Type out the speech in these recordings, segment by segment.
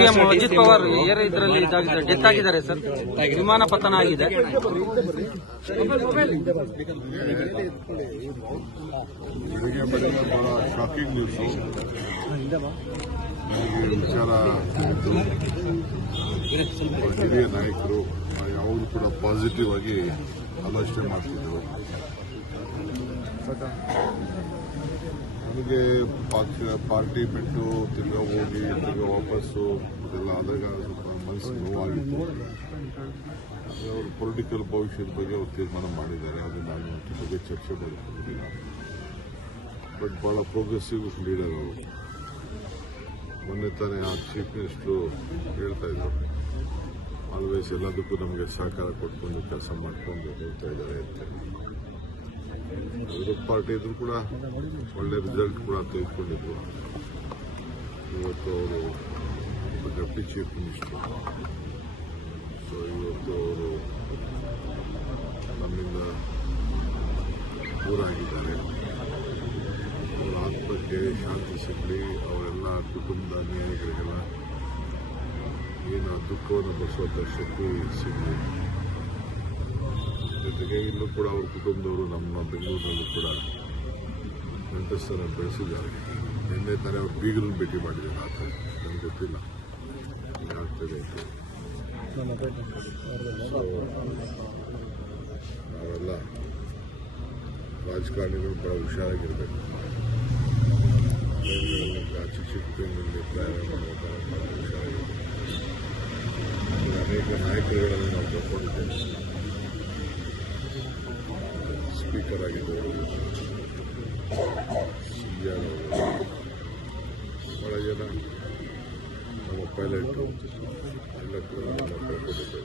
CM Ajit Pawar air ಇದರಲ್ಲಿ death ಆಗಿದ್ದಾರೆ sir. ವಿಮಾನ ಪತನ ಆಗಿದೆ. ಬೆಳಿಗ್ಗೆ ಬಹಳ ಶಾಕಿಂಗ್ ನ್ಯೂಸು. ನನಗೆ ವಿಚಾರ ಆಯಿತು. ಹಿರಿಯ ನಾಯಕರು ಯಾವುದು ಕೂಡ ಪಾಸಿಟಿವ್ ಆಗಿ ಆಲೋಚನೆ ಮಾಡ್ತಿದ್ರು. ನನಗೆ ಪಾರ್ಟಿ ಬಿಟ್ಟು ತಿರ್ಗಾ ಹೋಗಿ ತಿರ್ಗಾ ವಾಪಸ್ಸು ಅದೆಲ್ಲ ಆದಾಗ ಸ್ವಲ್ಪ ಮನಸ್ಸು ನೋವಾಗಿತ್ತು. ಅವರು ಪೊಲಿಟಿಕಲ್ ಭವಿಷ್ಯದ ಬಗ್ಗೆ ಅವರು ತೀರ್ಮಾನ ಮಾಡಿದ್ದಾರೆ. ಅದು ನಾನು ಅದ್ರ ಬಗ್ಗೆ ಚರ್ಚೆ ಮಾಡಿಕೊಂಡಿಲ್ಲ. ಬಟ್ ಭಾಳ ಪ್ರೋಗ್ರೆಸಿವ್ ಲೀಡರ್ ಅವರು. ಮೊನ್ನೆ ತಾನೇ ಆ ಚೀಫ್ ಮಿನಿಸ್ಟ್ರು ಹೇಳ್ತಾ ಇದ್ರು, ಆಲ್ವೇಸ್ ಎಲ್ಲದಕ್ಕೂ ನಮಗೆ ಸಹಕಾರ ಕೊಟ್ಕೊಂಡು ಕೆಲಸ ಮಾಡಿಕೊಂಡು ಹೋಗ್ತಾ ಇದ್ದಾರೆ ಅಂತ. ವಿರೋಧ ಪಾರ್ಟಿ ಇದ್ರು ಕೂಡ ಒಳ್ಳೆ ರಿಸಲ್ಟ್ ಕೂಡ ತೆಗೆದುಕೊಂಡಿದ್ರು. ಇವತ್ತು ಅವರು ಡೆಪ್ಟಿ ಚೀಫ್ ಮಿನಿಸ್ಟರ್. ಸೊ ಇವತ್ತು ಅವರು ನಮ್ಮಿಂದ ದೂರ ಆಗಿದ್ದಾರೆ. ಅವರ ಆತ್ಮಕ್ಕೆ ಶಾಂತಿ ಸಿಗಲಿ, ಅವರೆಲ್ಲ ಕುಟುಂಬದ ನ್ಯಾಯಗಳಿಗೆಲ್ಲ ಏನು ದುಃಖವನ್ನು ಬರೆಸುವಂಥ ಶಕ್ತಿ ಸಿಗಲಿ. ಜೊತೆಗೆ ಇಲ್ಲೂ ಕೂಡ ಅವ್ರ ಕುಟುಂಬದವರು ನಮ್ಮ ಬೆಂಗಳೂರಿನಲ್ಲೂ ಕೂಡ ನೆಂಟಸ್ಥಾನ ಬೆಳೆಸಿದ್ದಾರೆ. ನಿನ್ನೆ ತಾನೇ ಅವ್ರ ಬೀಗರನ್ನು ಭೇಟಿ ಮಾಡಿದ್ದಾರೆ. ಆ ಥರ ನನಗೆ ಗೊತ್ತಿಲ್ಲ ಆಗ್ತದೆ ಅಂತ. ನಾವೆಲ್ಲ ರಾಜಕಾರಣಿಗಳು ಬಹಳ ಹುಷಾರಾಗಿರ್ಬೇಕು. ಚಿಕ್ಕ ಚಿಕ್ಕ ತಿಂಗಳಲ್ಲಿ ಪ್ರಯಾಣ ಮಾಡುವಾಗ ಬಹಳ ಹುಷಾರಾಗಿರ್ಬೇಕು. ಅನೇಕ ನಾಯಕರುಗಳನ್ನು ನಾವು ತಗೊಂಡಿದ್ದೇವೆ. ಸ್ಪೀಕರ್ ಆಗಿದ್ದವರು, ಸಿಎಂ ಅವರು, ಬಹಳ ಜನ ನಮ್ಮ ಪೈಲಟು ಎಲ್ಲ ಕೂಡ ನಾವು ಕಳ್ಕೊಂಡಿದ್ದೇವೆ.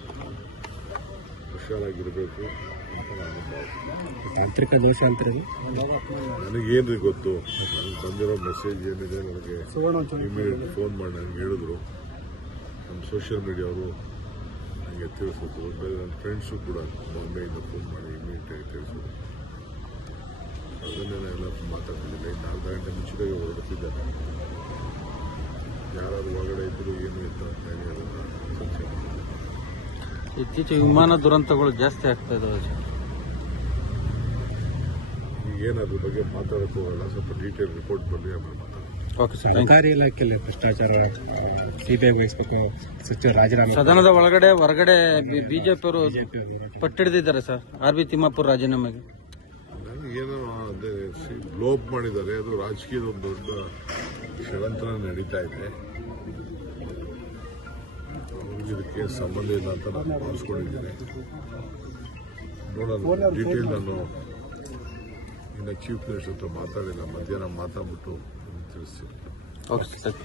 ಹುಷಾರಾಗಿರಬೇಕು ಅಂತ ನಾನು ಭಾವಿಸ್ತೀನಿ. ತಾಂತ್ರಿಕ ದೋಷ ಅಂತಾರೆ. ನನಗೇನ್ರಿ ಗೊತ್ತು. ನನಗೆ ಬಂದಿರೋ ಮೆಸೇಜ್ ಏನಿದೆ ನನಗೆ ಇಮಿಡಿಯೇಟ್ ಫೋನ್ ಮಾಡಿ ನನಗೆ ಹೇಳಿದ್ರು. ನಮ್ಮ ಸೋಷಿಯಲ್ ಮೀಡಿಯಾವರು ನನಗೆ ತಿಳಿಸಿದ್ರು. ನನ್ನ ಫ್ರೆಂಡ್ಸು ಕೂಡ ಬಾಂಬೆಯಿಂದ ಫೋನ್ ಮಾಡಿ ಇಮಿಡಿಯೇಟಾಗಿ ತಿಳಿಸಿದ್ರು. ಅದನ್ನೇ ಎಲ್ಲ ಮಾತಾಡ್ತಿದ್ದಿಲ್ಲ. ಇನ್ನು ಅರ್ಧ ಗಂಟೆ ಮುಂಚಿಗೆ ಹೊರಡುತ್ತಿದ್ದಾರೆ. ಯಾರಾದ್ರೂ ಒಳಗಡೆ ಇದ್ರು ಏನು ಇತ್ತು ಅಂತ ಹೇಳಿ ಅದನ್ನು ಚರ್ಚೆ ಮಾಡ್ತಾರೆ. ಇತ್ತೀಚೆಗೆ ವಿಮಾನ ದುರಂತಗಳು ಜಾಸ್ತಿ ಆಗ್ತಾ ಇದಾವೆ ಸರ್. ಈಗೇನು ಅದ್ರ ಬಗ್ಗೆ ಮಾತಾಡೋಕ್ಕೂ ಹೋಗಲ್ಲ. ಸ್ವಲ್ಪ ಡೀಟೇಲ್ ರಿಪೋರ್ಟ್ ಬರಲಿ, ಆಮೇಲೆ ಮಾತಾಡೋಣ. Okay sir. ಸರ್ಕಾರಿ ಇಲಾಖೆಯಲ್ಲಿ ಭ್ರಷ್ಟಾಚಾರ ಸಿಬಿಐ ವಹಿಸಬೇಕು, ಸಚಿವ ರಾಜೀನಾಮೆ. ಸದನದ ಒಳಗಡೆ ಹೊರಗಡೆ ಬಿಜೆಪಿಯವರು ಪಟ್ಟಿಡಿದಿದ್ದಾರೆ ಸರ್. ಆರ್ ಬಿ ತಿಮ್ಮಾಪುರ್ ರಾಜೀನಾಮೆಗೆ ನನಗೇನೋ ಅದೇ ಲೋಪ್ ಮಾಡಿದ್ದಾರೆ. ಅದು ರಾಜಕೀಯದ ಒಂದು ದೊಡ್ಡ ಷಡ್ಯಂತ್ರ ನಡೀತಾ ಇದೆ. ಇದಕ್ಕೆ ಸಂಬಂಧ ಇಲ್ಲ ಅಂತ ನಾನು ಭಾವಿಸ್ಕೊಂಡಿದ್ದೇನೆ. ನೋಡೋಣ, ಡೀಟೇಲ್ ನಾನು ಇನ್ನು ಚೀಫ್ ಮಿನಿಸ್ಟರ್ ಹತ್ರ ಮಾತಾಡಿಲ್ಲ. ಮಧ್ಯಾಹ್ನ ಮಾತಾಡ್ಬಿಟ್ಟು ತಿಳಿಸ್ತೀನಿ. Okay sir.